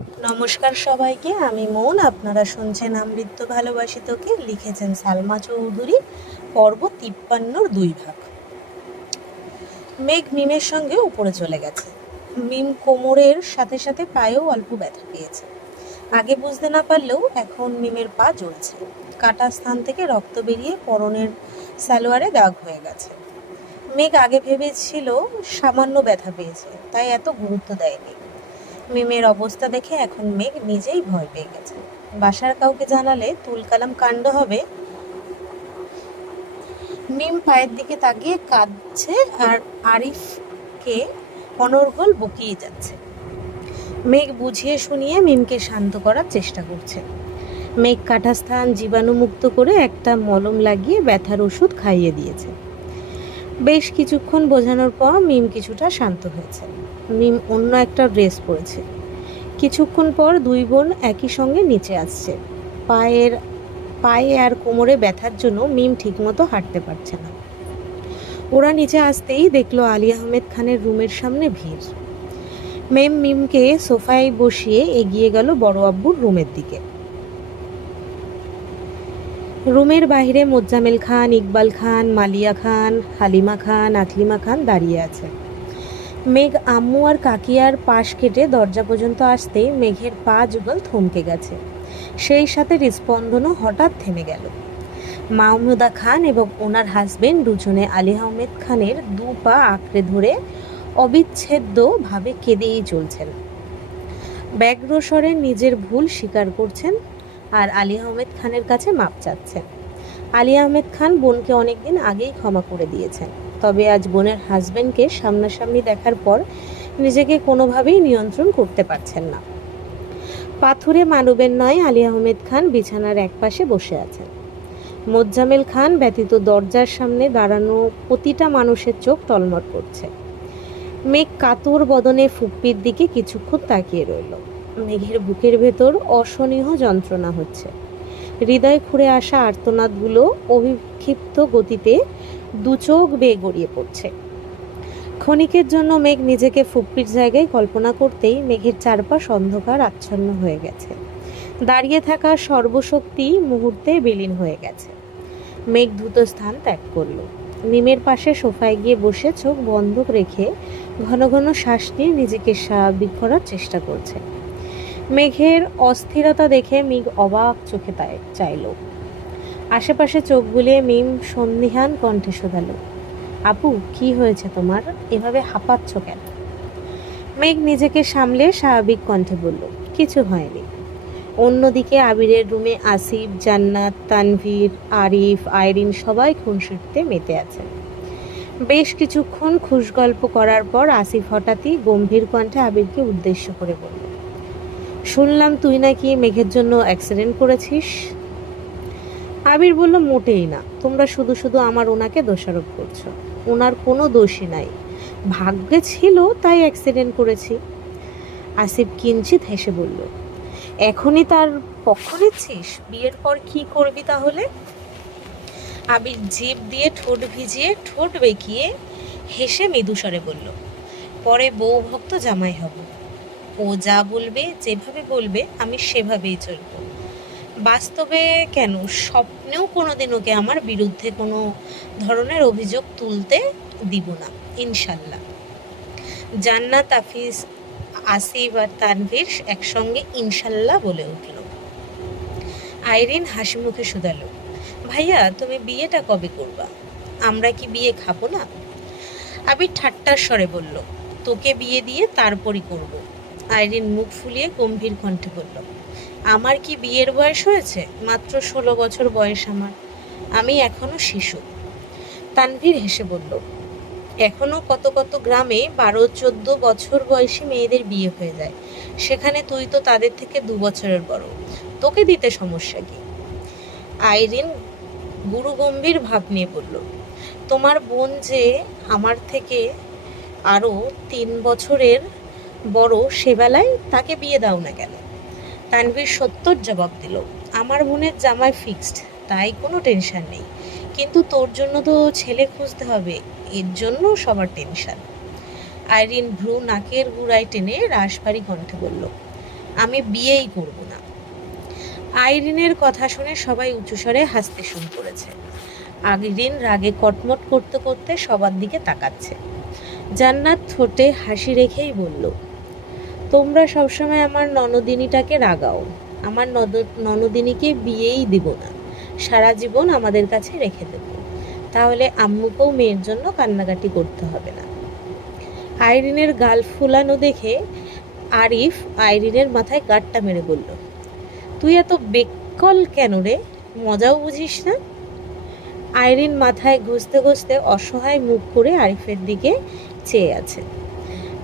নমস্কার সবাইকে, আমি মৌন। আপনারা শুনছেন আমৃত্য ভালোবাসি তোকে, লিখেছেন সালমা চৌধুরী। পর্ব 53-র 2 ভাগ। মেঘ মিমের সঙ্গে উপরে চলে গেছে। মিম কোমরের সাথে সাথে পায়েও অল্প ব্যথা পেয়েছে। আগে বুঝতে না পারলেও এখন মিমের পা জ্বলছে। কাটা স্থান থেকে রক্ত বেরিয়ে পরনের সালোয়ারে দাগ হয়ে গেছে। মেঘ আগে ভেবেছিল সামান্য ব্যথা পেয়েছে, তাই এত গুরুত্ব দেয়নি। মিমের অবস্থা দেখে এখন মেঘ নিজেই ভয় পেয়ে গেছে। বাসার কাউকে জানালে তুলকালাম কাণ্ড হবে। মিম পায়ের দিকে তাকিয়ে কাঁদছে আর আরিফকে অনর্গল বকিয়ে যাচ্ছে। মেঘ বুঝিয়ে শুনিয়ে মিমকে শান্ত করার চেষ্টা করছে। মেঘ কাটা স্থান জীবাণুমুক্ত করে একটা মলম লাগিয়ে ব্যথার ওষুধ খাইয়ে দিয়েছে। বেশ কিছুক্ষণ বোঝানোর পর মিম কিছুটা শান্ত হয়েছে। মিম অন্য একটা ড্রেস পরেছে। কিছুক্ষণ পর দুই বোন একই সঙ্গে নিচে আসছে। পায়ে আর কোমরে ব্যথার জন্য মিম ঠিকমতো হাঁটতে পারছে না। ওরা নিচে আসতেই দেখলো আলী আহমেদ খানের রুমের সামনে ভিড়। মিমকে সোফায় বসিয়ে এগিয়ে গেল বড় আব্বুর রুমের দিকে। রুমের বাইরে মোজ্জামেল খান, ইকবাল খান, মালিয়া খান, হালিমা খান, আকলিমা খান দাঁড়িয়ে আছে। মেঘ আম্মু আর কাকিয়ার পাশ কেটে দরজা পর্যন্ত আসতেই মেঘের পা যুগল থমকে গেছে। সেই সাথে হৃদস্পন্দনও হঠাৎ থেমে গেল। মাহমুদা খান এবং ওনার হাজবেন্ড দুজনে আলী আহমেদ খানের দু পা আঁকড়ে ধরে অবিচ্ছেদ্যভাবে কেঁদেই চলছেন। ব্যগ্রস্বরে নিজের ভুল স্বীকার করছেন আর আলী আহমেদ খানের কাছে মাপ চাচ্ছেন। আলী আহমেদ খান বোনকে অনেকদিন আগেই ক্ষমা করে দিয়েছেন, তবে আজ বোনের হাজবেন্ডকে সামনাসামনি দেখার পর নিজেকে কোনোভাবেই নিয়ন্ত্রণ করতে পারছেন না। পাথুরে মানবের নয় আলী আহমেদ খান বিছানার একপাশে বসে আছেন। মোজ্জামেল খান ব্যতীত দরজার সামনে দাঁড়ানো প্রতিটা মানুষের চোখ টলমট করছে। মেঘ কাতর বদনে ফুপ্পির দিকে কিছুক্ষণ তাকিয়ে রইল। মেঘের বুকের ভেতর অসহনীয় যন্ত্রণা হচ্ছে। হৃদয় খুঁড়ে আসা আর্তনাদগুলো অবিক্ষিপ্ত গতিতে দু চোখ বেয়ে গড়িয়ে পড়ছে। ক্ষণিকের জন্য মেঘ নিজেকে ফুপ্পির জায়গায় কল্পনা করতেই মেঘের চারপাশ অন্ধকার আচ্ছন্ন হয়ে গেছে। দাঁড়িয়ে থাকা সর্বশক্তি মুহূর্তে বিলীন হয়ে গেছে। মেঘ দ্রুত স্থান ত্যাগ করল। মিমের পাশে সোফায় গিয়ে বসে চোখ বন্ধ রেখে ঘন ঘন শ্বাস নিয়ে নিজেকে স্বাভাবিক করার চেষ্টা করছে। মেঘের অস্থিরতা দেখে মেঘ অবাক চোখে চাইল। আশেপাশে চোখ বুলিয়ে মিম সন্দিহান কণ্ঠে শোধালো, আপু কি হয়েছে তোমার, এভাবে হাঁপাচ্ছ কেন? মেঘ নিজেকে সামলে স্বাভাবিক কণ্ঠে বলল, কিছু হয়নি। অন্যদিকে আবিরের রুমে আসিফ, জান্নাত, তানভীর, আরিফ, আইরিন সবাই খুনসুটিতে মেতে আছেন। বেশ কিছুক্ষণ খুশগল্প করার পর আসিফ হঠাৎই গম্ভীর কণ্ঠে আবিরকে উদ্দেশ্য করে বলল, শুনলাম তুই নাকি মেঘের জন্য অ্যাক্সিডেন্ট করেছিস। আবির বলল, মোটেই না, তোমরা শুধু শুধু আমার ওনাকে দোষারোপ করছো। ওনার কোনো দোষই নাই, ভাগ্যে ছিল তাই অ্যাক্সিডেন্ট করেছি। আসিফ কিঞ্চিত হেসে বলল, এখনই তার পক্ষ নিচ্ছিস? বিয়ের পর কি করবি তাহলে? আবির জিভ দিয়ে ঠোঁট ভিজিয়ে ঠোঁট বেঁকিয়ে হেসে মৃদুস্বরে বলল, পরে বউ ভক্ত জামাই হব। ও যা বলবে, যেভাবে বলবে আমি সেভাবেই চলব। বাস্তবে কেন, স্বপ্নেও কোনোদিন ওকে আমার বিরুদ্ধে কোনো ধরনের অভিযোগ তুলতে দিব না, ইনশাল্লাহ। জান্নাত, আসিফ আর তানভীর একসঙ্গে ইনশাল্লাহ বলে উঠল। আইরিন হাসি মুখে শুধালো, ভাইয়া তুমি বিয়েটা কবে করবা? আমরা কি বিয়ে খাবো না? আবির ঠাট্টার স্বরে বলল, তোকে বিয়ে দিয়ে তারপরই করব। আইরিন মুখ ফুলিয়ে গম্ভীর কণ্ঠে বলল, আমার কি বিয়ের বয়স হয়েছে? মাত্র 16 বছর বয়স আমার, আমি এখনো শিশু। তানভীর হেসে বলল, এখনো কত কত গ্রামে 12-14 বছর বয়সী মেয়েদের বিয়ে হয়ে যায়, সেখানে তুই তো তাদের থেকে 2 বছরের বড়, তোকে দিতে সমস্যা কি? আইরিন গুরু গম্ভীর ভাব নিয়ে বলল, তোমার বোন যে আমার থেকে আরও 3 বছরের বড়, সেবেলায় তাকে বিয়ে দাও না কেন? তানভীর সত্যর জবাব দিল, আমার বোনের জামাই ফিক্সড, তাই কোনো টেনশন নেই, কিন্তু তোর জন্য তো ছেলে খুঁজতে হবে, এর জন্য সবার টেনশন। আইরিন ভ্রু নাকের গুড়ায় টেনে রাশভারী কণ্ঠে বলল, আমি বিয়েই করব না। আইরিনের কথা শুনে সবাই উঁচুস্বরে হাসতে শুরু করেছে। আইরিন রাগে কটমট করতে করতে সবার দিকে তাকাচ্ছে। জান্নাত ঠোঁটে হাসি রেখেই বলল, তোমরা সবসময় আমার ননদিনীটাকে রাগাও। আমার ননদিনীকে বিয়েই দিব না, সারা জীবন আমাদের কাছে রেখে দেব, তাহলে আম্মুকেও মেয়ের জন্য কান্নাকাটি করতে হবে না। আইরিনের গাল ফুলানো দেখে আরিফ আইরিনের মাথায় গাঁটটা মেরে বলল, তুই এত বেকল কেন রে, মজাও বুঝিস না? আইরিন মাথায় ঘষতে ঘষতে অসহায় মুখ করে আরিফের দিকে চেয়ে আছে।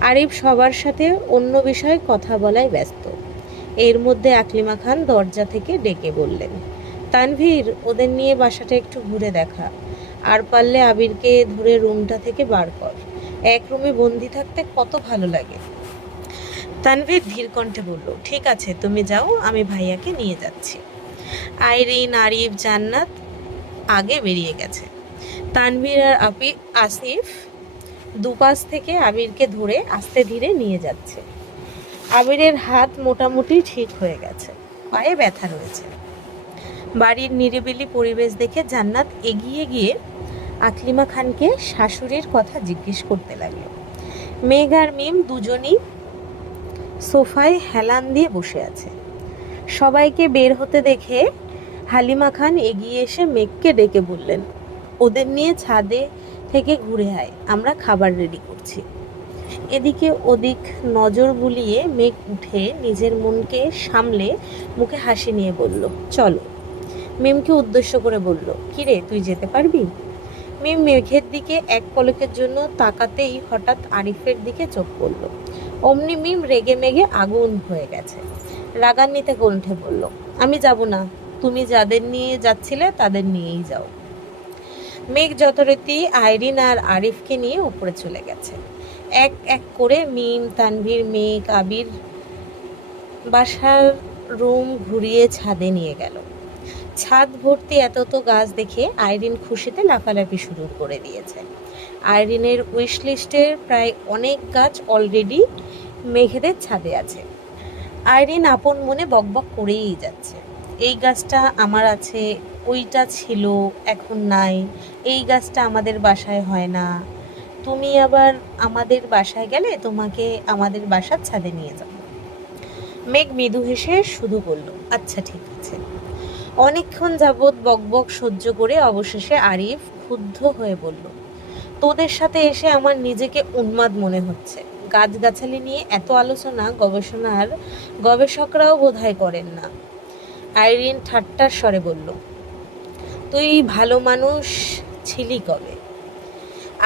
আরিফ সবার সাথে অন্য বিষয়ে কথা বলায় ব্যস্ত। এর মধ্যে আকলিমা খান দরজা থেকে ডেকে বললেন, তানভীর, ওদের নিয়ে বাসাটা একটু ঘুরে দেখা, আর পারলে আবিরকে ধরে রুমটা থেকে বার কর। এক রুমে বন্দি থাকতে কত ভালো লাগে। তানভীর ধীর কণ্ঠে বলল, ঠিক আছে, তুমি যাও, আমি ভাইয়াকে নিয়ে যাচ্ছি। আইরিন, আরিফ, জান্নাত আগে বেরিয়ে গেছে। তানভীর আর আসিফ দুপাশ থেকে আবিরকে ধরে আস্তে ধীরে নিয়ে যাচ্ছে। আবিরের হাত মোটামুটি ঠিক হয়ে গেছে, পায়ে ব্যথা রয়েছে। বাড়ির নিরিবিলি পরিবেশ দেখে জান্নাত এগিয়ে গিয়ে আকলিমা খানকে শাশুড়ির কথা জিজ্ঞেস করতে লাগলো। মেঘ আর মিম দুজনই সোফায় হেলান দিয়ে বসে আছে। সবাইকে বের হতে দেখে হালিমা খান এগিয়ে এসে মেঘকে ডেকে বললেন, ওদের নিয়ে ছাদে থেকে ঘুরে আয়, আমরা খাবার রেডি করছি। এদিকে ওদিক নজর বুলিয়ে মেঘ উঠে নিজের মনকে সামলে মুখে হাসি নিয়ে বলল, চলো। মিমকে উদ্দেশ্য করে বলল, কিরে, তুই যেতে পারবি? মিম মেঘের দিকে এক পলকের জন্য তাকাতেই হঠাৎ আরিফের দিকে চোখ পড়ল। অমনি মিম রেগে মেগে আগুন হয়ে গেছে। রাগান্বিতে কণ্ঠে বলল, আমি যাব না, তুমি যাদের নিয়ে যাচ্ছিলে তাদের নিয়েই যাও। মেঘ যথারীতি আইরিন আর আরিফকে নিয়ে উপরে চলে গেছে। এক এক করে মিম, তানভীর, মেঘ, আবির বাসার রুম ঘুরিয়ে ছাদে নিয়ে গেল। ছাদ ভর্তি এত গাছ দেখে আইরিন খুশিতে লাফালাফি শুরু করে দিয়েছে। আইরিনের উইশ লিস্টের প্রায় অনেক গাছ অলরেডি মেঘেদের ছাদে আছে। আইরিন আপন মনে বকবক করেই যাচ্ছে, এই গাছটা আমার আছে, ওইটা ছিল এখন নাই, এই গাছটা আমাদের বাসায় হয় না, তুমি আবার আমাদের বাসায় গেলে তোমাকে আমাদের বাসার ছাদে নিয়ে যাব। মেঘ মৃদু হেসে শুধু বলল, আচ্ছা ঠিক আছে। অনেকক্ষণ যাবৎ বকবক সহ্য করে অবশেষে আরিফ ক্ষুব্ধ হয়ে বলল, তোদের সাথে এসে আমার নিজেকে উন্মাদ মনে হচ্ছে। গাছগাছালি নিয়ে এত আলোচনা গবেষকরাও বোধহয় করেন না। আইরিন ঠাট্টার স্বরে বলল, তুই ভালো মানুষ ছিলি কবে?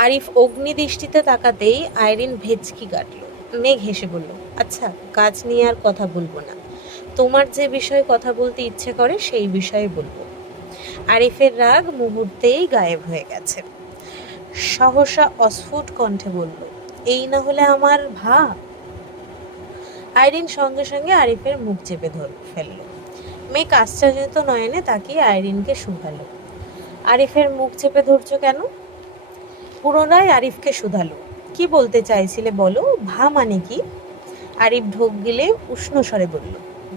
আরিফ অগ্নিদৃষ্টিতে তাকাতেই আইরিন ভেচকি কাটল। মেঘ হেসে বলল, আচ্ছা, গাছ নিয়ে আর কথা বলবো না, তোমার যে বিষয়ে কথা বলতে ইচ্ছে করে সেই বিষয়ে বলবো। আরিফের রাগ মুহূর্তেই গায়েব হয়ে গেছে। সহসা অস্ফুট কণ্ঠে বলল, এই না হলে আমার ভাব। আইরিন সঙ্গে সঙ্গে আরিফের মুখ চেপে ফেলল। মেঘ আশ্চর্যিত নয়নে তাকিয়ে আইরিনকে শুধালো, আরিফের মুখ চেপে ধরছো কেন? পুনরায় আরিফকে শুধালো, কি বলতে চাইছিলে বলো, ভা মানে কি? আরিফ ঢোক গিলে উষ্ণ স্বরে বলল,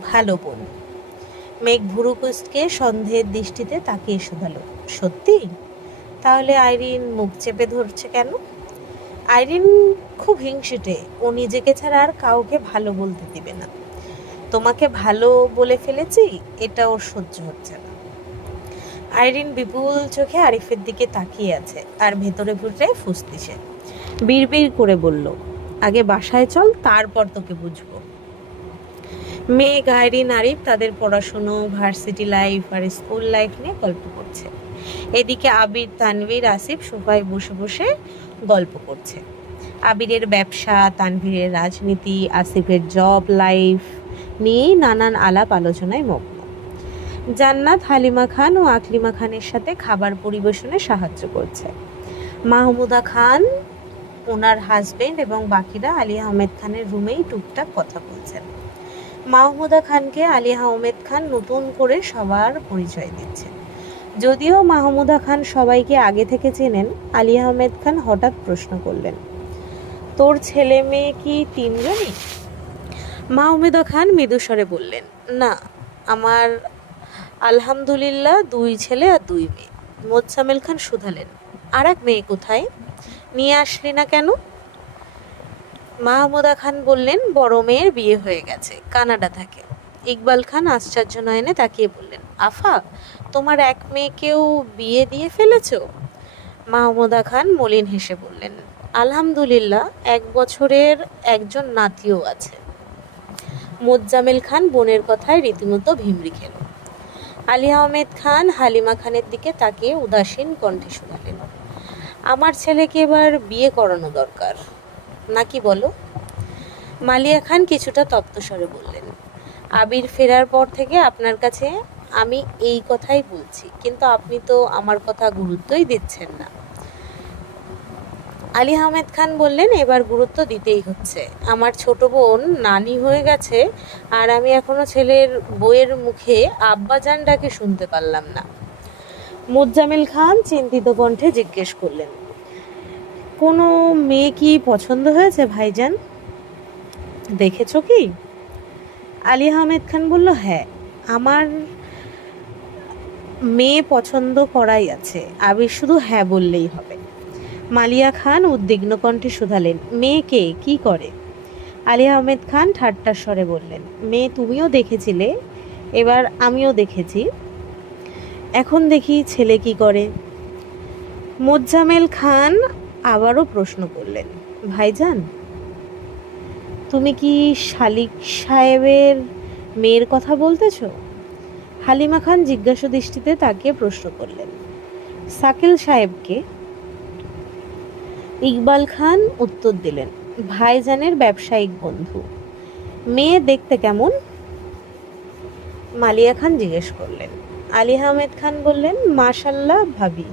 ভালো বোন। মেঘ ভুরু কুঁচকে সন্দেহের দৃষ্টিতে তাকিয়ে শুধালো, সত্যি? তাহলে আইরিন মুখ চেপে ধরছে কেন? আইরিন খুব হিংসুটে, ও নিজেকে ছাড়া আর কাউকে ভালো বলতে দিবে না। তোমাকে ভালো বলে ফেলেছি, এটা ওর সহ্য হচ্ছে না। আইরিন বিপুল চোখে আরিফের দিকে তাকিয়ে আছে আর ভেতরে ভেতরে ফুসতিছে। বিড়বিড় করে বলল, আগে বাসায় চল, তারপর তোকে বুঝবো। মেঘ, আইরিন, আরিফ তাদের পড়াশুনো, ভার্সিটি লাইফ আর স্কুল লাইফ নিয়ে গল্প করছে। এদিকে আবির, তানভীর, আসিফ সোফায় বসে বসে গল্প করছে। আবিরের ব্যবসা, তানভীরের রাজনীতি, আসিফের জব লাইফ নিয়েই নানান আলাপ আলোচনায় মগ্ন। জান্নাত হালিমা খান ও আকলিমা খানের সাথে খাবার পরিবেশনে সাহায্য করছে। মাহমুদা খান, ওনার হাজবেন্ড এবং বাকিরা আলী আহমেদ খানের রুমেই টুকটাক কথা বলছেন। মাহমুদা খানকে আলী আহমেদ খান নতুন করে সবার পরিচয় দিচ্ছেন। যদিও মাহমুদা খান সবাইকে আগে থেকে চেনেন, আলী আহমেদ খান হঠাৎ প্রশ্ন করলেন, তোর ছেলে মেয়ে কি তিনজনই? মা উমেদা খান মৃদুস্বরে বললেন, না, আমার আলহামদুলিল্লাহ 2 ছেলে আর 2 মেয়ে। মোজাম্মেল খান শুধালেন, আর এক মেয়ে কোথায়, নিয়ে আসলি না কেন? মাহমুদা খান বললেন, বড় মেয়ের বিয়ে হয়ে গেছে, কানাডা থাকে। ইকবাল খান আশ্চর্য নয়নে তাকিয়ে বললেন, আফা, তোমার এক মেয়েকেও বিয়ে দিয়ে ফেলেছ? মাহমুদা খান মলিন হেসে বললেন, আলহামদুলিল্লাহ 1 বছরের একজন নাতিও আছে। মোজাম্মেল খান বোনের কথায় রীতিমতো ভিমরি খেল। আলী আহমেদ খান হালিমা খানের দিকে তাকিয়ে উদাসীন কণ্ঠে শুনালেন, আমার ছেলেকে এবার বিয়ে করানো দরকার, নাকি বলো? মালিয়া খান কিছুটা তপ্তস্বরে বললেন, আবির ফেরার পর থেকে আপনার কাছে আমি এই কথাই বলছি, কিন্তু আপনি তো আমার কথা গুরুত্বই দিচ্ছেন না। আলী আহমেদ খান বললেন, এবার গুরুত্ব দিতেই হচ্ছে। আমার ছোট বোন নানি হয়ে গেছে, আর আমি এখনো ছেলের বউয়ের মুখে আব্বাজান ডাকে শুনতে পারলাম না। মোজাম্মেল খান চিন্তিত কণ্ঠে জিজ্ঞেস করলেন, কোনো মেয়ে কি পছন্দ হয়েছে ভাইজান, দেখেছ কি? আলী আহমেদ খান বলল, হ্যাঁ, আমার মেয়ে পছন্দ করাই আছে, আবির শুধু হ্যাঁ বললেই হবে। মালিয়া খান উদ্বিগ্ন কণ্ঠে শুধালেন, মেয়েকে কি করে? আলী আহমেদ খান ঠাট্টার স্বরে বললেন, মেয়ে তুমিও দেখেছিলে, এবার আমিও দেখেছি, এখন দেখি ছেলে কি করে। মোজাম্মেল খান আবারও প্রশ্ন করলেন, ভাইজান, তুমি কি শালিক সাহেবের মেয়ের কথা বলতেছ? হালিমা খান জিজ্ঞাসা দৃষ্টিতে তাকিয়ে প্রশ্ন করলেন, সাকিল সাহেবকে? ইকবাল খান উত্তর দিলেন, ভাইজানের ব্যবসায়িক বন্ধু। মেয়ে দেখতে কেমন? মালিয়া খান জিজ্ঞেস করলেন। আলী আহমেদ খান বললেন, মাশাল্লাহ ভাবি,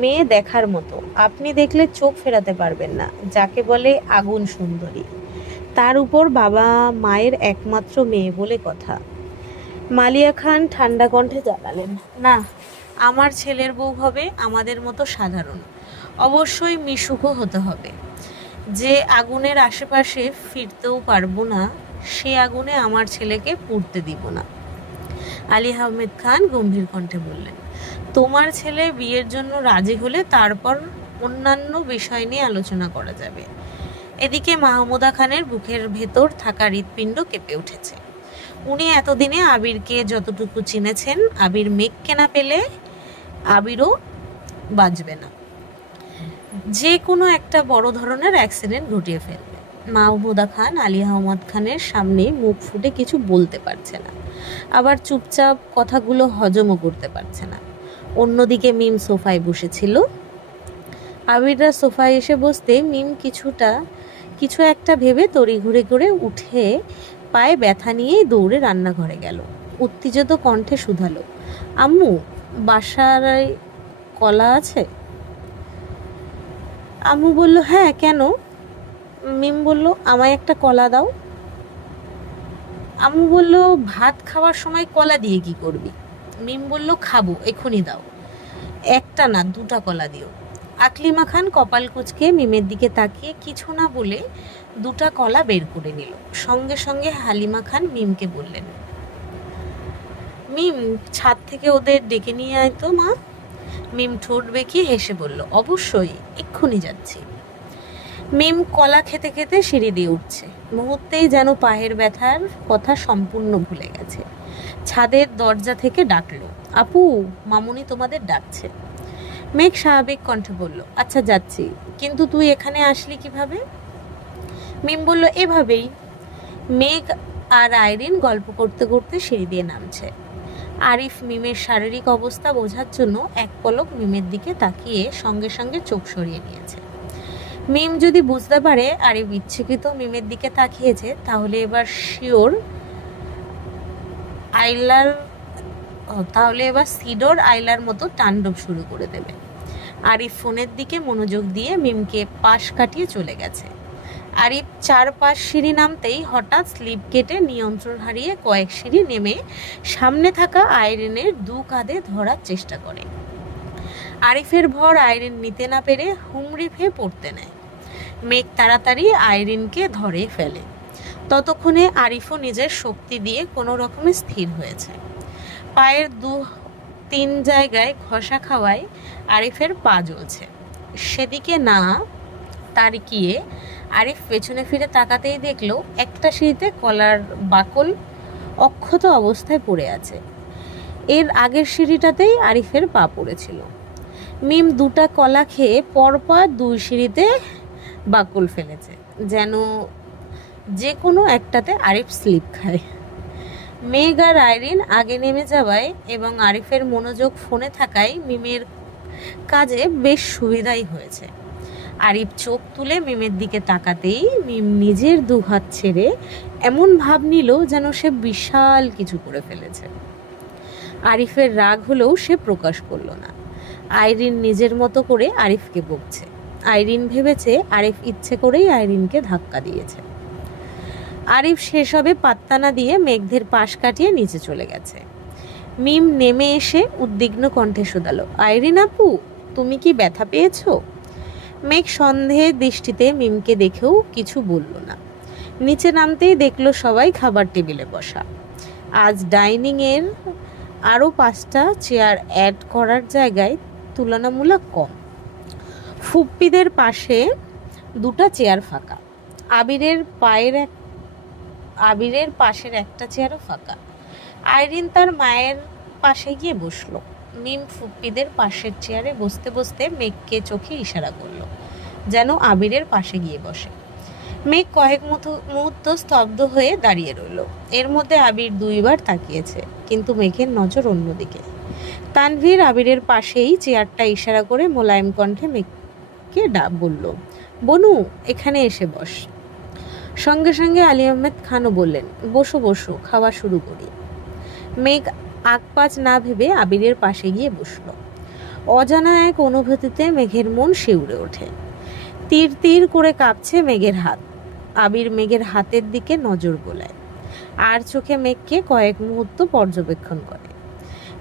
মেয়ে দেখার মতো, আপনি দেখলে চোখ ফেরাতে পারবেন না, যাকে বলে আগুন সুন্দরী, তার উপর বাবা মায়ের একমাত্র মেয়ে বলে কথা। মালিয়া খান ঠান্ডা কণ্ঠে জানালেন, না, আমার ছেলের বউ হবে আমাদের মতো সাধারণ, অবশ্যই মিশুকও হতে হবে। যে আগুনের আশেপাশে ফিরতেও পারবো না, সে আগুনে আমার ছেলেকে পুড়তে দিব না। আলী আহমেদ খান গম্ভীর কণ্ঠে বললেন, তোমার ছেলে বিয়ের জন্য রাজি হলে তারপর অন্যান্য বিষয় নিয়ে আলোচনা করা যাবে। এদিকে মাহমুদা খানের বুকের ভেতর থাকা হৃৎপিণ্ড কেঁপে উঠেছে। উনি এতদিনে আবিরকে যতটুকু চিনেছেন, আবির মেঘকে না পেলে আবিরও বাঁচবে না, যে কোনো একটা বড় ধরনের অ্যাক্সিডেন্ট ঘটিয়ে ফেলবে। মাহমুদা খান আলী আহমদ খানের সামনে মুখ ফুটে কিছু বলতে পারছে না, আবার চুপচাপ কথাগুলো হজমও করতে পারছে না। অন্যদিকে মিম সোফায় বসেছিল। আবিররা সোফায় এসে বসতে মিম কিছু একটা ভেবে তড়িঘড়ি করে উঠে পায়ে ব্যথা নিয়েই দৌড়ে রান্নাঘরে গেল। উত্তেজিত কণ্ঠে শুধালো, আম্মু, বাসায় কলা আছে? আম্মু বলল, হ্যাঁ, কেন? মিম বলল, আমায় একটা কলা দাও। আম্মু বলল, ভাত খাওয়ার সময় কলা দিয়ে কি করবি? মিম বলল, খাবো, এখনই দাও। একটা না, 2টা কলা দিও। আকলিমা খান কপাল কুঁচকে মিমের দিকে তাকিয়ে কিছু না বলে 2টা কলা বের করে নিল। সঙ্গে সঙ্গে হালিমা খান মিমকে বললেন, মিম, ছাদ থেকে ওদের ডেকে নিয়ে আয় তো মা। মিম ঠোঁট বেঁকিয়ে হেসে বলল, অবশ্যই, এক্ষুনি যাচ্ছি। মিম কলা খেতে খেতে সিঁড়ি দিয়ে উঠছে। মুহূর্তেই যেন পায়ের ব্যথার কথা সম্পূর্ণ ভুলে গেছে। ছাদের দরজা থেকে ডাকলো, আপু, মামুনি তোমাদের ডাকছে। মেঘ স্বাভাবিক কণ্ঠে বলল, আচ্ছা যাচ্ছি, কিন্তু তুই এখানে আসলি কিভাবে? মিম বলল, এভাবেই। মেঘ আর আইরিন গল্প করতে করতে সিঁড়ি দিয়ে নামছে। আরিফ মিমের শারীরিক অবস্থা বোঝার জন্য এক পলক মিমের দিকে তাকিয়ে সঙ্গে সঙ্গে চোখ সরিয়ে নিয়েছে। মিম যদি বুঝতে পারে আরিফ ইচ্ছাকৃত মিমের দিকে তাকিয়েছে, তাহলে এবার সিডর আইলার মতো তাণ্ডব শুরু করে দেবে। আরিফ ফোনের দিকে মনোযোগ দিয়ে মিমকে পাশ কাটিয়ে চলে গেছে। আরিফ 4-5 সিঁড়ি নামতেই হঠাৎ স্লিপ কেটে নিয়ন্ত্রণ হারিয়ে কয়েক সিঁড়ি নেমে সামনে থাকা আইরিনের 2 কাঁধে ধরার চেষ্টা করে। আরিফের ভর আইরিন নিতে না পেরে হুমড়ি খেয়ে পড়তে নেয়। মেঘ তাড়াতাড়ি আইরিনকে ধরে ফেলে। ততক্ষণে আরিফও নিজের শক্তি দিয়ে কোনো রকমে স্থির হয়েছে। পায়ের 2-3 জায়গায় ঘষা খাওয়ায় আরিফের পা জ্বলছে। সেদিকে না তাকিয়ে আরিফ পেছনে ফিরে তাকাতেই দেখলো একটা সিঁড়িতে কলার বাকল অক্ষত অবস্থায় পড়ে আছে। এর আগের সিঁড়িটাতেই আরিফের পা পড়েছিল। মিম 2টা কলা খেয়ে পরপর 2 সিঁড়িতে বাকল ফেলেছে, যেন যে কোনো একটাতে আরিফ স্লিপ খায়। মেঘ আর আইরিন আগে নেমে যাওয়ায় এবং আরিফের মনোযোগ ফোনে থাকায় মিমের কাজে বেশ সুবিধাই হয়েছে। আরিফ চোখ তুলে মিমের দিকে তাকাতেই মিম নিজের 2 হাত ছেড়ে এমন ভাব নিল যেন সে বিশাল কিছু করে ফেলেছে। আরিফের রাগ হলেও সে প্রকাশ করল না। আইরিন নিজের মতো করে আরিফকে বকছে। আইরিন ভেবেছে আরিফ ইচ্ছে করেই আইরিনকে ধাক্কা দিয়েছে। আরিফ সেসবে পাত্তা না দিয়ে মেঘদের পাশ কাটিয়ে নিচে চলে গেছে। মিম নেমে এসে উদ্বিগ্ন কণ্ঠে শোধালো, আইরিন আপু, তুমি কি ব্যথা পেয়েছো? মেঘ সন্দেহের দৃষ্টিতে মিমকে দেখেও কিছু বলল না। নিচে নামতেই দেখলো সবাই খাবার টেবিলে বসা। আজ ডাইনিংয়ের আরও 5টা চেয়ার অ্যাড করার জায়গায় তুলনামূলক কম। ফুপ্পিদের পাশে 2টা চেয়ার ফাঁকা। আবিরের পাশের একটা চেয়ারও ফাঁকা। আইরিন তার মায়ের পাশে গিয়ে বসলো। মিম ফুপ্পিদের পাশের চেয়ারে বসতে বসতে মেঘকে চোখে ইশারা করলো যেন আবিরের পাশে গিয়ে বসে। মেঘ কয়েক মুহূর্ত স্তব্ধ হয়ে দাঁড়িয়ে রইল। এর মধ্যে আবির 2 বার তাকিয়েছে, কিন্তু মেঘের নজর অন্যদিকে। তানভীর আবিরের পাশেই চেয়ারটা ইশারা করে মোলায়েম কণ্ঠে মেঘকে বলল, বনু, এখানে এসে বস। সঙ্গে সঙ্গে আলী আহমেদ খানও বললেন, বসো বসো, খাওয়া শুরু করি। মেঘ আগপাচ না ভেবে আবিরের পাশে গিয়ে বসল। অজানা এক অনুভূতিতে মেঘের মন শিউরে ওঠে। তীর তীর করে কাঁপছে মেঘের হাত। আবির মেঘের হাতের দিকে নজর বোলায়, আর চোখে মেঘকে কয়েক মুহূর্ত পর্যবেক্ষণ করে।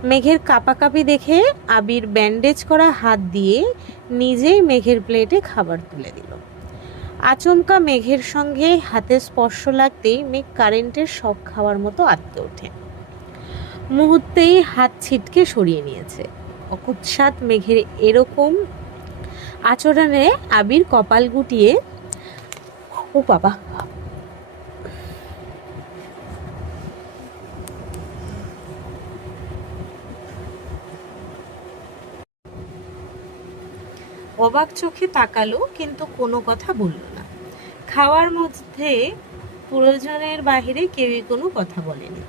মেঘের কাঁপাকাঁপি দেখে আবির ব্যান্ডেজ করা হাত দিয়ে নিজেই মেঘের প্লেটে খাবার তুলে দিল। আচমকা মেঘের সঙ্গে হাতে স্পর্শ লাগতেই মেঘ কারেন্টের শক খাওয়ার মতো আঁতকে ওঠে। মুহূর্তেই হাত ছিটকে সরিয়ে নিয়েছে। অকস্মাৎ মেঘের এরকম আচরণে আবির কপাল গুটিয়ে, ও বাবা, অবাক চোখে তাকালো, কিন্তু কোনো কথা বলল না। খাওয়ার মধ্যে প্রয়োজনের বাহিরে কেউই কোনো কথা বলেনি।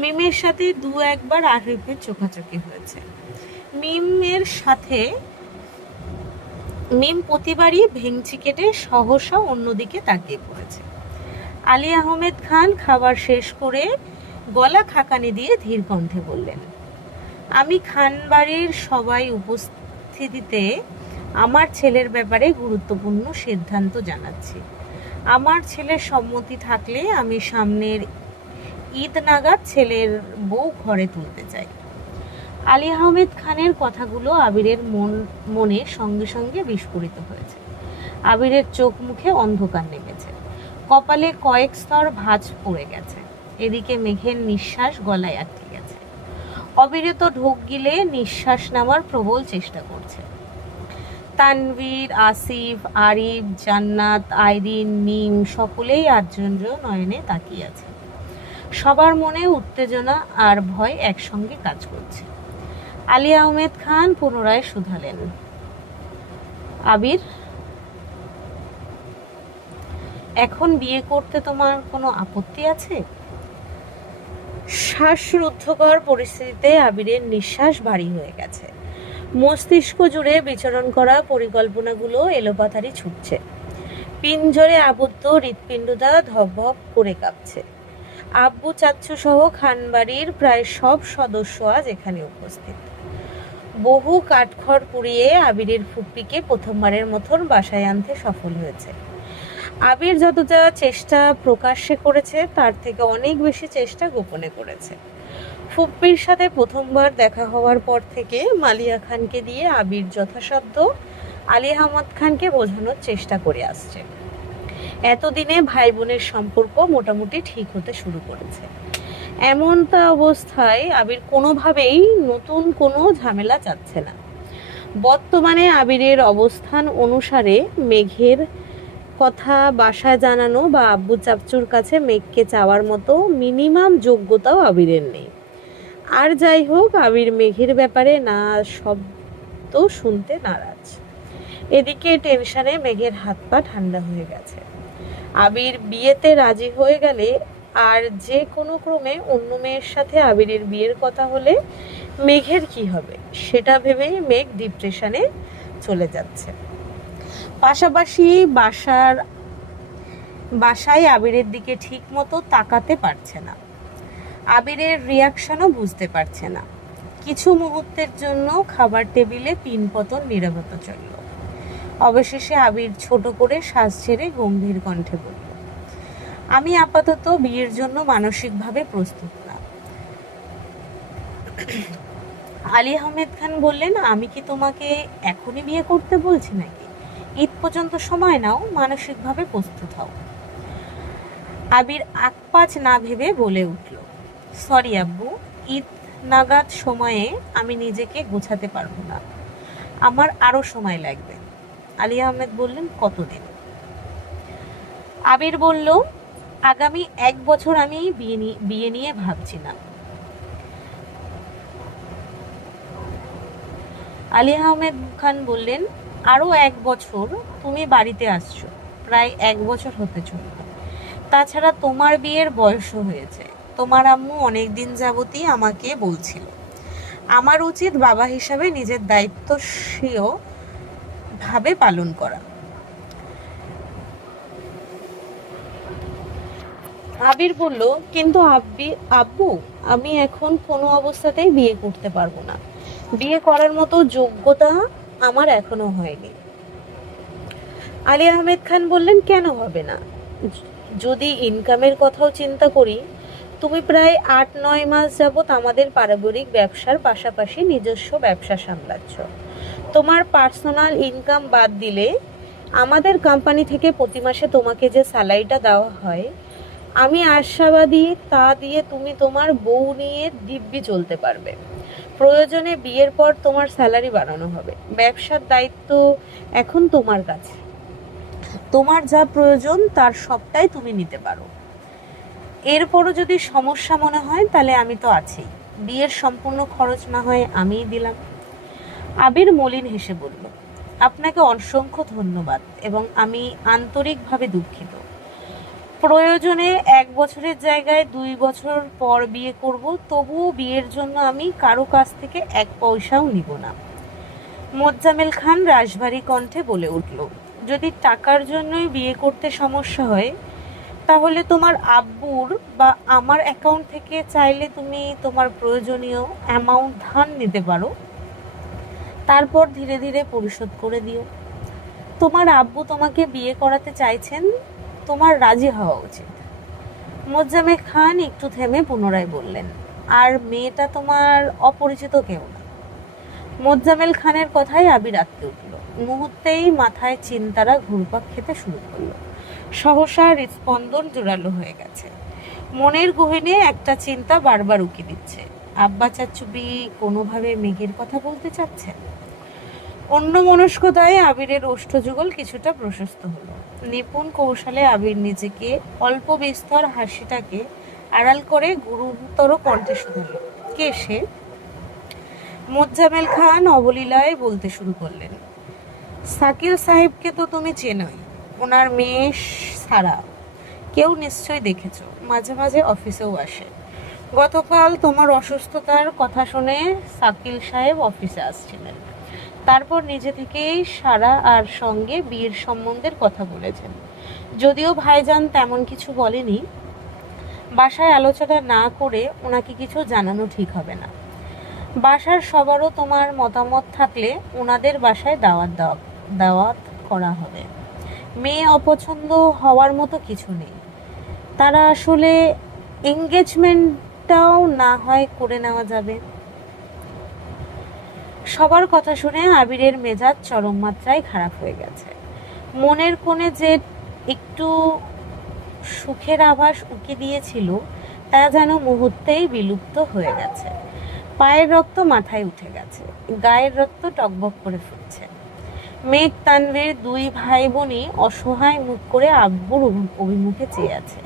মিমের সাথে 2-1 বার আরিফের চোখাচোখি হয়েছে। মিম প্রতিবারই ভেঙচি কেটে সহসা অন্যদিকে তাকিয়ে পড়েছে। আলী আহমেদ খান খাবার শেষ করে গলা খাকানি দিয়ে ধীর কণ্ঠে বললেন, আমি খানবাড়ির সবাই উপস্থিতিতে আমার ছেলের ব্যাপারে গুরুত্বপূর্ণ সিদ্ধান্ত জানাচ্ছি। আমার ছেলের সম্মতি থাকলে আমি সামনের ঈদ নাগাদ ছেলের বউ ঘরে তুলতে চাই। আলী আহমেদ খানের কথাগুলো আবিরের মনে সঙ্গে সঙ্গে বিস্ফোরিত হয়েছে। আবিরের চোখ মুখে অন্ধকার নেমেছে, কপালে কয়েক স্তর ভাঁজ পড়ে গেছে। এদিকে মেঘের নিঃশ্বাস গলায় আটকে গেছে। অবিরত ঢোক গিলে নিঃশ্বাস নেওয়ার প্রবল চেষ্টা করছে। তানভীর, আসিফ, আরিফ, জান্নাত, আইরিন, মিম সকলেই আশ্চর্য নয়নে তাকিয়ে আছে। সবার মনে উত্তেজনা আর ভয় একসঙ্গে কাজ করছে। আলী আহমেদ খান পুনরায় শুধালেন, আবির, এখন বিয়ে করতে তোমার কোনো আপত্তি আছে? শ্বাসরুদ্ধকর পরিস্থিতিতে আবিরের নিঃশ্বাস ভারী হয়ে গেছে। মস্তিষ্ক জুড়ে বিচরণ করা পরিকল্পনাগুলো এলোপাথারি ছুটছে। পিঞ্জরে আবদ্ধ হৃৎপিণ্ডটা ধপধপ করে কাঁপছে। আব্বু চাচ্চু সহ খানবাড়ির প্রায় সব সদস্য আজ এখানে উপস্থিত। বহু কাঠখড় পুড়িয়ে আবিরের ফুপ্পিকে প্রথমবারের মতন বাসায় আনতে সফল হয়েছে। আবির যতটা চেষ্টা প্রকাশ্যে করেছে তার থেকে অনেক বেশি চেষ্টা গোপনে করেছে। ফুপ্পির সাথে প্রথমবার দেখা হওয়ার পর থেকে মালিয়া খানকে দিয়ে আবির যথাসাধ্য আলী আহমদ খানকে বোঝানোর চেষ্টা করে আসছে। এতদিনে ভাই বোনের সম্পর্ক মোটামুটি ঠিক হতে শুরু করেছে। এমনটা অবস্থায় আবির কোনোভাবেই নতুন কোনো ঝামেলা চাচ্ছে না। বর্তমানে আবিরের অবস্থান অনুসারে মেঘের কথা বাসায় জানানো বা আব্বু চাচ্চুর কাছে মেঘকে চাওয়ার মতো মিনিমাম যোগ্যতাও আবিরের নেই। আর যাই হোক, আবির মেঘের ব্যাপারে না শব্দ শুনতে নারাজ। এদিকে টেনশনে মেঘের হাত পা ঠান্ডা হয়ে গেছে। আবির বিয়েতে রাজি হয়ে গেলে আর যে কোনো ক্রমে অন্য মেয়ের সাথে আবিরের বিয়ের কথা হলে মেঘের কি হবে সেটা ভেবেই মেঘ ডিপ্রেশনে চলে যাচ্ছে। পাশাপাশি বাসায় আবিরের দিকে ঠিক মতো তাকাতে পারছে না, আবিরের রিয়াকশনও বুঝতে পারছে না। কিছু মুহূর্তের জন্য খাবার টেবিলে পিনপতন নীরবতা চলল। অবশেষে আবির ছোট করে শ্বাস ছেড়ে গম্ভীর কণ্ঠে বলল, আমি আপাতত বিয়ের জন্য মানসিকভাবে প্রস্তুত না। আলী আহমেদ খান বললেন, আমি কি তোমাকে এখনই বিয়ে করতে বলছি নাকি? ঈদ পর্যন্ত সময় নাও, মানসিকভাবে প্রস্তুত হও। আবির আকপাচ না ভেবে বলে উঠল, সরি আব্বু, ঈদ নাগাদ সময়ে আমি নিজেকে গোছাতে পারবো না, আমার আরো সময় লাগবে। আলী আহমেদ বললেন, কতদিন? আবির বলল, আগামী 1 বছর আমি বিয়ে নিয়ে ভাবছি না। আলী আহমেদ খান বললেন, আরো 1 বছর তুমি বাড়িতে আসছো, প্রায় 1 বছর হতে চলল। তাছাড়া তোমার বিয়ের বয়সও হয়েছে। তোমার আম্মু অনেকদিন যাবতই আমাকে বলছিল আমার উচিত বাবা হিসাবে নিজের দায়িত্ব স্বীয় ভাবে পালন করা। আবির বলল, কিন্তু আব্বু, আমি এখন কোনো অবস্থাতেই বিয়ে করতে পারবো না, বিয়ে করার মতো যোগ্যতা আমার এখনো হয়নি। আলী আহমেদ খান বললেন, কেন হবে না? যদি ইনকামের কথাও চিন্তা করি, তুমি প্রায় 8-9 মাস যাবত আমাদের পারিবারিক ব্যবসার পাশাপাশি নিজস্ব ব্যবসা সামলাচ্ছ। তোমার পার্সোনাল ইনকাম বাদ দিলে আমাদের কোম্পানি থেকে প্রতি মাসে তোমাকে যে স্যালারিটা দেওয়া হয়, আমি আশাবাদী তা দিয়ে তুমি তোমার বউ নিয়ে দিব্যি চলতে পারবে। প্রয়োজনে বিয়ের পর তোমার স্যালারি বাড়ানো হবে। ব্যবসার দায়িত্ব এখন তোমার কাছে, তোমার যা প্রয়োজন তার সবটাই তুমি নিতে পারো। এরপরও যদি সমস্যা মনে হয় তাহলে আমি তো আছি, বিয়ের সম্পূর্ণ খরচ না হয় আমিই দিলাম। আবির মলিন হেসে বলল, আপনাকে অসংখ্য ধন্যবাদ এবং আমি আন্তরিকভাবে দুঃখিত। প্রয়োজনে 1 বছরের জায়গায় 2 বছর পর বিয়ে করব, তবুও বিয়ের জন্য আমি কারো কাছ থেকে 1 পয়সাও নিব না। মোজাম্মেল খান রাশভারী কণ্ঠে বলে উঠল, যদি টাকার জন্যই বিয়ে করতে সমস্যা হয় তাহলে তোমার আব্বুর বা আমার অ্যাকাউন্ট থেকে চাইলে তুমি তোমার প্রয়োজনীয় অ্যামাউন্ট ধার নিতে পারো, তারপর ধীরে ধীরে পরিশোধ করে দিও। তোমার আব্বু তোমাকে বিয়ে করাতে চাইছেন, তোমার রাজি হওয়া উচিত। মোজাম্মেল খান একটু থেমে পুনরায় বললেন, আর মেয়েটা তোমার অপরিচিত কেউ না। মোজাম্মেল খানের কথাই আবির আটকে উঠল। মুহূর্তেই মাথায় চিন্তারা ঘুরপাক খেতে শুরু করলো। সহসা হৃৎস্পন্দন জোরালো হয়ে গেছে। মনের গহীনে একটা চিন্তা বারবার উকি দিচ্ছে, আব্বা চাচ্চুবি কোনোভাবে মেঘের কথা বলতে চাচ্ছেন। অন্য মনস্কতায় আবিরের ওষ্ঠযুগল কিছুটা প্রশস্ত হলো। নিপুণ কৌশলে আবির নিজেকে অল্প বিস্তর হাসিটাকে আড়াল করে গুরুতর কণ্ঠে শুধাল, কে সে? মোজাম্মেল খান অবলীলায় বলতে শুরু করলেন, শাকিল সাহেবকে তো তুমি চেনোই, ওনার মেয়ে সারা, কেউ নিশ্চয়ই দেখেছো, মাঝে মাঝে অফিসেও আসে। গতকাল তোমার অসুস্থতার কথা শুনে শাকিল সাহেব অফিসে আসছিলেন, তারপর নিজে থেকেই সারা আর সঙ্গে বিয়ের সম্বন্ধের কথা বলেছেন। যদিও ভাইজান তেমন কিছু বলেনি, বাসায় আলোচনা না করে ওনাকে কিছু জানানো ঠিক হবে না। বাসার সবারও তোমার মতামত থাকলে ওনাদের বাসায় দাওয়াত করা হবে। মেয়ে অপছন্দ হওয়ার মতো কিছু নেই, তারা আসলে এঙ্গেজমেন্টটাও না হয় করে নেওয়া যাবে। সবার কথা শুনে আবিরের মেজাজ চরম মাত্রায় খারাপ হয়ে গেছে। মনের কোণে যে একটু সুখের আভাস উকি দিয়েছিল, তা যেন মুহূর্তেই বিলুপ্ত হয়ে গেছে। পায়ের রক্ত মাথায় উঠে গেছে, গায়ের রক্ত টকবক করে ফুটছে। মেঘ তানভীর দুই ভাই বোনই অসহায় মুখ করে আব্বুর অভিমুখে চেয়ে আছে।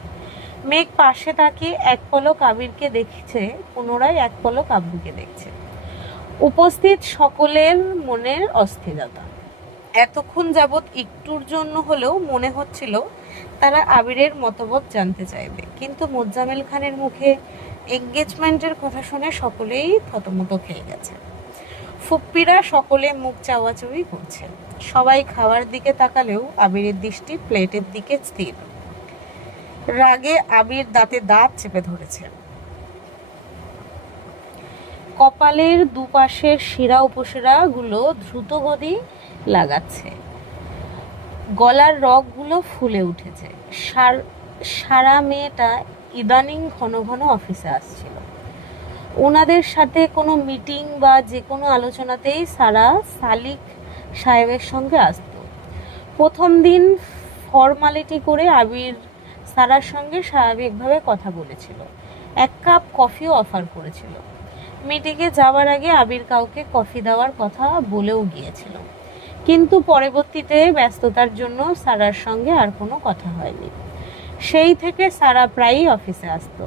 মেঘ পাশে তাকিয়ে এক পলক আবিরকে দেখছে, পুনরায় এক পলক আব্বুকে দেখছে। উপস্থিত সকলের মনের অস্থিরতা। এতক্ষণ যাবৎ একটুর জন্য হলেও মনে হচ্ছিল তারা আবিরের মতামত জানতে চাইবে, কিন্তু মোজাম্মেল খানের মুখে এঙ্গেজমেন্টের কথা শুনে সকলেই থতমত খেয়ে গেছে। ফুপ্পিরা সকলে মুখ চাওয়াচাওয়ি করছে। সবাই খাওয়ার দিকে তাকালেও আবিরের দৃষ্টি প্লেটের দিকে স্থির। রাগে আবির দাঁতে দাঁত চেপে ধরেছে। কপালের দুপাশের শিরা উপশিরা গুলো দ্রুত গতি লাগাচ্ছে, গলার রগগুলো ফুলে উঠেছে। সারা মেয়েটা ইদানিং ঘন ঘন অফিসে আসছিল। ওনাদের সাথে কোনো মিটিং বা যে কোনো আলোচনাতেই সারা সালিক সাহেবের সঙ্গে আসতো। প্রথম দিন ফর্মালিটি করে আবির সারার সঙ্গে স্বাভাবিকভাবে কথা বলেছিল, এক কাপ কফিও অফার করেছিল। মিটিংয়ে যাওয়ার আগে আবির কাউকে কফি দেওয়ার কথা বলেও গিয়েছিল, কিন্তু পরবর্তীতে ব্যস্ততার জন্য সারার সঙ্গে আর কোনো কথা হয়নি। সেই থেকে সারা প্রায়ই অফিসে আসতো,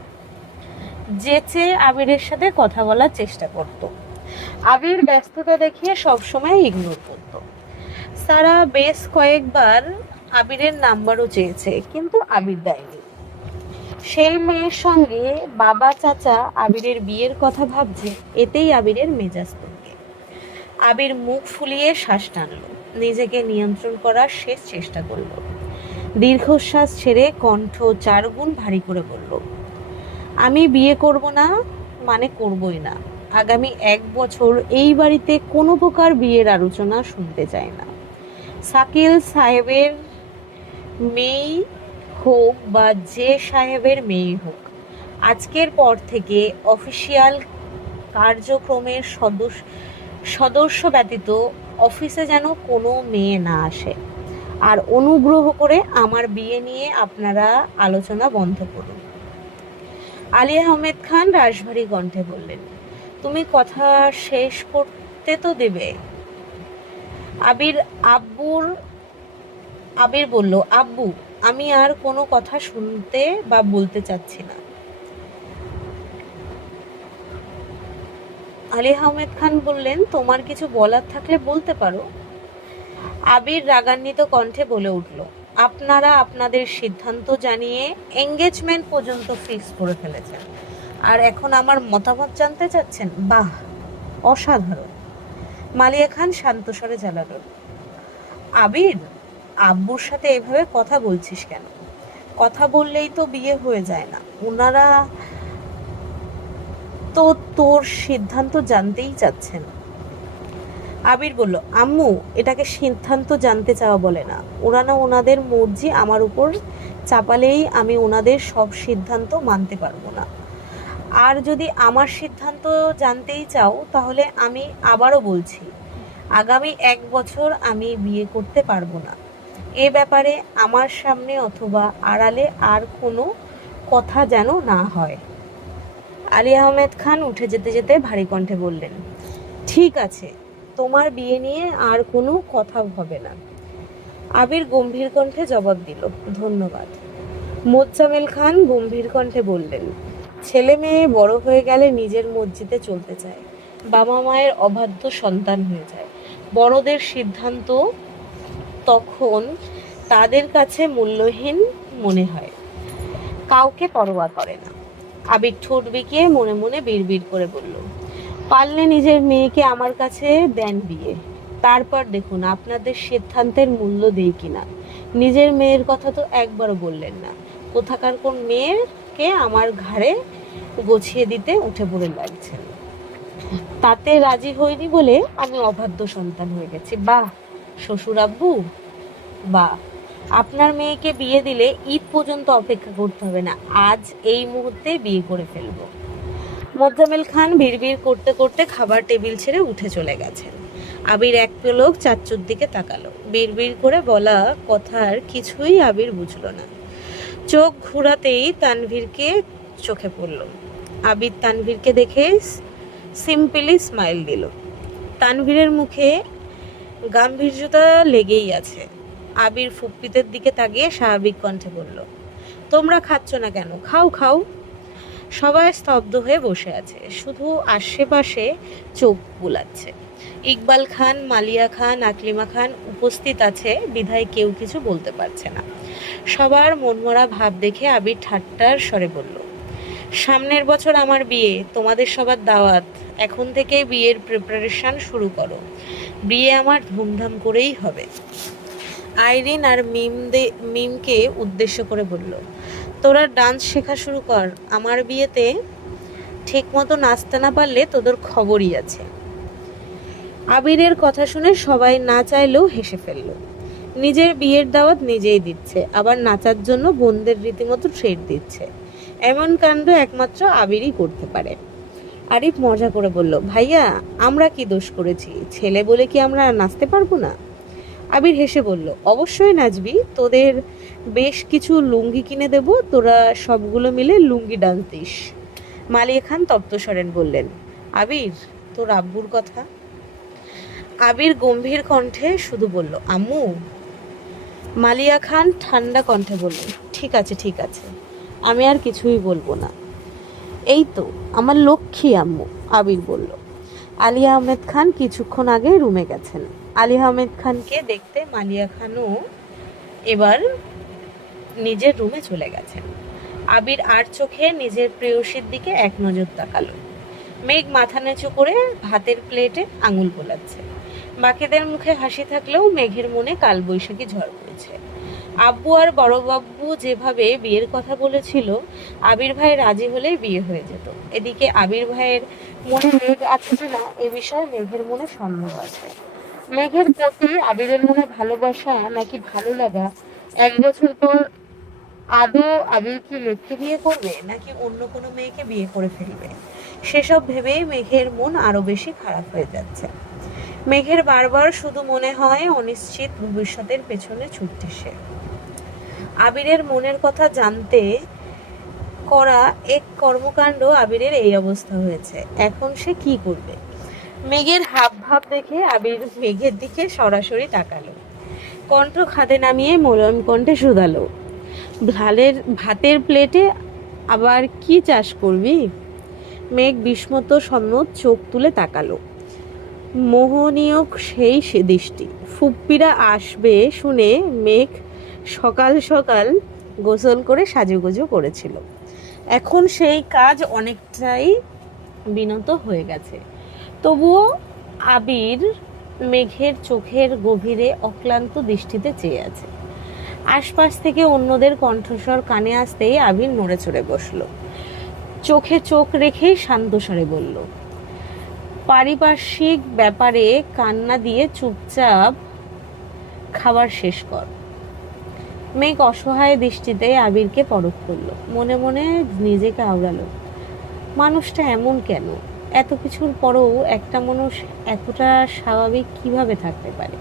যেচে আবিরের সাথে কথা বলার চেষ্টা করত। আবির ব্যস্ততা দেখিয়ে সবসময় ইগনোর করত। সারা বেশ কয়েকবার আবিরের নাম্বারও চেয়েছে, কিন্তু আবির দেয়নি। সেই মেয়ের সঙ্গে বাবা চাচা আবিরের বিয়ের কথা ভাবছে, এতেই আবিরের মেজাজ তঙ্গে। আবির মুখ ফুলিয়ে শ্বাস টানল, নিজেকে নিয়ন্ত্রণ করার শেষ চেষ্টা করল। দীর্ঘশ্বাস ছেড়ে কণ্ঠ 4 গুণ ভারী করে বলল, আমি বিয়ে করব না, মানে করবই না। আগামী 1 বছর এই বাড়িতে কোনো প্রকার বিয়ের আলোচনা শুনতে চাই না। শাকিল সাহেবের মেয়ে হোক বা যে সাহেবের মেয়ে হোক, আজকের পর থেকে অফিসিয়াল কার্যক্রমের সদস্য ব্যতীত অফিসে যেন কোনো মেয়ে না আসে। আর অনুগ্রহ করে আমার বিয়ে নিয়ে আপনারা আলোচনা বন্ধ করুন। আলী আহমেদ খান রাশভারী কণ্ঠে বললেন, তুমি কথা শেষ করতে তো দেবে। আবির বলল, আব্বু, আমি আর কোনো কথা শুনতে বা বলতে চাচ্ছি না। আলী আহমেদ খান বললেন, তোমার কিছু বলার থাকলে বলতে পারো। আবির রাগান্বিত কণ্ঠে বলে উঠল, আপনারা আপনাদের সিদ্ধান্ত জানিয়ে এঙ্গেজমেন্ট পর্যন্ত ফিক্স করে ফেলেছেন, আর এখন আমার মতামত জানতে চাচ্ছেন? বাহ, অসাধারণ। মালিয়া খান শান্ত স্বরে জ্বালালেন, আবির, আব্বুর সাথে এভাবে কথা বলছিস কেন? কথা বললেই তো বিয়ে হয়ে যায় না। ওনারা তো তোর সিদ্ধান্ত জানতেই চাচ্ছেন। আবির বলল, আম্মু, এটাকে সিদ্ধান্ত জানতে চাওয়া বলে না। ওনারা ওনাদের মর্জি আমার উপর চাপালেই আমি ওনাদের সব সিদ্ধান্ত মানতে পারবো না। আর যদি আমার সিদ্ধান্ত জানতেই চাও, তাহলে আমি আবারও বলছি, আগামী 1 বছর আমি বিয়ে করতে পারবো না। এ ব্যাপারে আমার সামনে অথবা আড়ালে আর কোনো কথা যেন না হয়। আলী আহমেদ খান উঠে যেতে যেতে ভারী কণ্ঠে বললেন, ঠিক আছে, তোমার বিয়ে নিয়ে আর কোনো কথা হবে না। আবির গম্ভীর কণ্ঠে জবাব দিল, ধন্যবাদ। মোজাম্মেল খান গম্ভীর কণ্ঠে বললেন, ছেলে মেয়ে বড় হয়ে গেলে নিজের মর্জিতে চলতে চায়, বাবা মায়ের অবাধ্য সন্তান হয়ে যায়। বড়দের সিদ্ধান্ত তখন তাদের কাছে মূল্যহীন মনে হয়, কাউকে পরোয়া করে না। আবির ঠোঁট বেঁকিয়ে মনে মনে বিড়বিড় করে বলল, পারলে নিজের মেয়েকে আমার কাছে দেন বিয়ে, তারপর দেখুন আপনাদের সিদ্ধান্তের মূল্য দেই কিনা। নিজের মেয়ের কথা তো একবারও বললেন না। কোথাকার কোন মেয়েকে আমার ঘাড়ে গছিয়ে দিতে উঠে পড়ে লাগছেন। তাতে রাজি হইনি বলে আমি অবাধ্য সন্তান হয়ে গেছি। বাহ শ্বশুর আব্বু, বাহ। আপনার মেয়েকে বিয়ে দিলে ঈদ পর্যন্ত অপেক্ষা করতে হবে না, আজ এই মুহূর্তে বিয়ে করে ফেলবো। মোজাম্মেল খান বিড়বিড় করতে করতে খাবার টেবিল ছেড়ে উঠে চলে গেছেন। আবির এক পলক চাচ্চুর দিকে তাকালো। বিড়বিড় করে বলা কথার কিছুই আবির বুঝলো না। চোখ ঘোরাতেই তানভীরকে চোখে পড়ল। আবির তানভীরকে দেখে সিম্পলি স্মাইল দিল। তানভীরের মুখে গাম্ভীর্যতা লেগেই আছে। আবির ফুপ্পিতের দিকে তাকিয়ে স্বাভাবিক কণ্ঠে বলল, তোমরা খাচ্ছ না কেন? খাও খাও। সবাই স্তব্ধ হয়ে বসে আছে, শুধু আশেপাশে চোখ বুলাচ্ছে। ইকবাল খান, মালিয়া খান, আকলিমা খান উপস্থিত আছে বিধায় কেউ কিছু বলতে পারছে না। সবার মনমরা ভাব দেখে আবির ঠাট্টার স্বরে বলল, সামনের বছর আমার বিয়ে, তোমাদের সবার দাওয়াত। এখন থেকেই বিয়ের প্রিপারেশন শুরু করো। বিয়ে আমার ধুমধাম করেই হবে। আইরিন আর মিমকে উদ্দেশ্য করে বলল, তোরা ডান্স শেখা শুরু কর। আমার বিয়েতে ঠিক মতো নাচতে না পারলে তোদের খবরই আছে। আবিরের কথা শুনে সবাই না চাইলেও হেসে ফেলল। নিজের বিয়ের দাওয়াত নিজেই দিচ্ছে, আবার নাচার জন্য বোনদের রীতিমতো ট্রেড দিচ্ছে। এমন কাণ্ড একমাত্র আবিরই করতে পারে। আরিফ মজা করে বলল, ভাইয়া আমরা কি দোষ করেছি? ছেলে বলে কি আমরা নাচতে পারবো না? আবির হেসে বলল, অবশ্যই নাচবি। তোদের বেশ কিছু লুঙ্গি কিনে দেব, তোরা সবগুলো মিলে লুঙ্গি ডান্স দিস। মালিয়া খান তপ্ত স্বরেন বললেন, আবির তোর আব্বুর কথা? আবির গম্ভীর কণ্ঠে শুধু বলল, আম্মু। মালিয়া খান ঠান্ডা কণ্ঠে বলল, ঠিক আছে ঠিক আছে, আমি আর কিছুই বলবো না। এই তো আমার লক্ষ্মী আম্মু, আবির বলল। আলী আহমেদ খান কিছুক্ষণ আগে রুমে গেছেন। আলী আহমেদ খানকে দেখতে মালিয়া খানও এবার নিজের রুমে চলে গেছেন। আবির আর চোখে নিজের প্রেয়সীর দিকে এক নজর তাকালো। মেঘ মাথা নিচু করে ভাতের প্লেটে আঙুল বোলাচ্ছে। বাকিদের মুখে হাসি থাকলেও মেঘের মনে কালবৈশাখী ঝড় পড়েছে। আব্বু আর বড়বাবু যেভাবে বিয়ের কথা বলেছিল, আবির ভাই রাজি হলেই বিয়ে হয়ে যেত। এদিকে আবির ভাইয়ের মনে মেঘ আছে কিনা এ বিষয়ে মেঘের মনে সন্দেহ আছে। মেঘের প্রতি আবিরের মনে ভালোবাসা নাকি ভালো লাগা, 1 বছর পর আদৌ আবির কি মেঘকে বিয়ে করবে নাকি অন্য কোনো মেয়েকে বিয়ে করে ফেলবে, সেসব ভেবেই মেঘের মন আরো বেশি খারাপ হয়ে যাচ্ছে। মেঘের বারবার শুধু মনে হয় অনিশ্চিত ভবিষ্যতের পেছনে ছুটছে সে। আবিরের মনের কথা জানতে করা এক কর্মকাণ্ড আবিরের এই অবস্থা হয়েছে। এখন সে কি করবে? মেঘের হাব ভাব দেখে আবির মেঘের দিকে সরাসরি তাকালো। কণ্ঠ খাদে নামিয়ে মোলায়েম কণ্ঠে শুধালো, ভাতের প্লেটে আবার কি চাষ করবি? মেঘ বিস্মত সম্মত চোখ তুলে তাকালো। মোহনীয় সেই দৃষ্টি। ফুপ্পিরা আসবে শুনে মেঘ সকাল সকাল গোসল করে সাজুগুজু করেছিল। এখন সেই কাজ অনেকটাই বিনত হয়ে গেছে। তবুও আবির মেঘের চোখের গভীরে অক্লান্ত দৃষ্টিতে চেয়ে আছে। আশপাশ থেকে অন্যদের কণ্ঠস্বর কানে আসতেই আবির নড়ে চড়ে বসল। চোখে চোখ রেখেই শান্ত স্বরে বলল, পারিপার্শ্বিক ব্যাপারে কান্না দিয়ে চুপচাপ খাবার শেষ কর। মেঘ অসহায় দৃষ্টিতে আবিরকে পরখ করলো। মনে মনে নিজেকে আওড়ালো, মানুষটা এমন কেন? এত কিছুর পরেও একটা মানুষ এতটা স্বাভাবিক কিভাবে থাকতে পারে?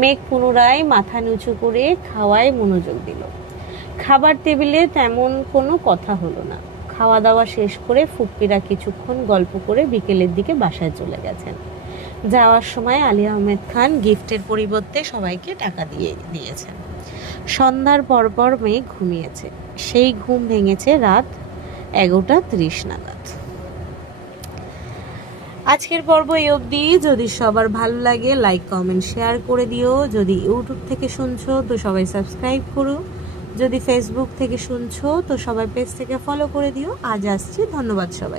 মেঘ পুনরায় মাথা নিচু করে খাওয়ায় মনোযোগ দিল। খাবার টেবিলে তেমন কোনো কথা হলো না। খাওয়া দাওয়া শেষ করে ফুপ্পিরা কিছুক্ষণ গল্প করে বিকেলের দিকে বাসায় চলে গেছেন। যাওয়ার সময় আলী আহমেদ খান গিফটের পরিবর্তে সবাইকে টাকা দিয়েছেন। সন্ধ্যার পরপর মেঘ ঘুমিয়েছে। সেই ঘুম ভেঙেছে রাত 11:30 নাগাদ। আজকের পর্ব এই অবধি। যদি সবার ভালো লাগে লাইক কমেন্ট শেয়ার করে দিও। যদি ইউটিউব থেকে শুনছো তো সবাই সাবস্ক্রাইব করো। যদি ফেসবুক থেকে শুনছো তো সবাই পেজ থেকে ফলো করে দিও। আজ আসছি, ধন্যবাদ সবাই।